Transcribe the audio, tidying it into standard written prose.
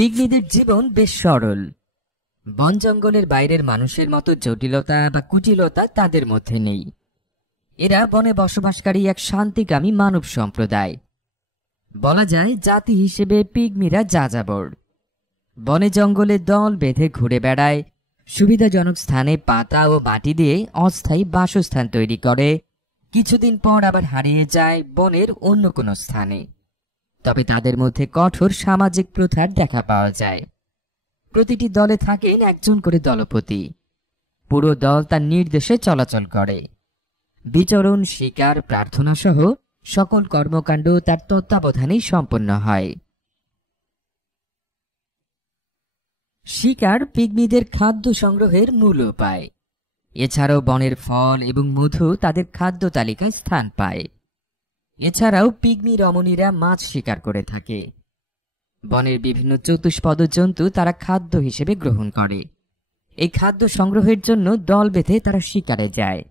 পিগমিদের জীবন বেশ সরল। বন জঙ্গলের বাইরের মানুষের মতো জটিলতা বা কুটিলতা তাদের মধ্যে নেই। এরা বনে বসবাসকারী এক শান্তিকামী মানব সম্প্রদায়। বলা যায় জাতি হিসেবে পিগমিরা যাযাবর। বনে জঙ্গলে দল বেঁধে ঘুরে বেড়ায়, সুবিধাজনক স্থানে পাতা ও মাটি দিয়ে অস্থায়ী বাসস্থান তৈরি করে, কিছুদিন পর আবার হারিয়ে যায় বনের অন্য কোনো স্থানে। তবে তাদের মধ্যে কঠোর সামাজিক প্রথার দেখা পাওয়া যায়। প্রতিটি দলে থাকেন একজন করে দলপতি। পুরো দল তার নির্দেশে চলাচল করে। বিচরণ, শিকার, প্রার্থনা সহ সকল কর্মকাণ্ড তার তত্ত্বাবধানেই সম্পন্ন হয়। শিকার পিগমিদের খাদ্য সংগ্রহের মূল উপায়। এছাড়াও বনের ফল এবং মধু তাদের খাদ্য তালিকায় স্থান পায়। এছাড়াও পিগমি রমণীরা মাছ শিকার করে থাকে। বনের বিভিন্ন চতুষ্পদ জন্তু তারা খাদ্য হিসেবে গ্রহণ করে। এই খাদ্য সংগ্রহের জন্য দল বেঁধে তারা শিকারে যায়।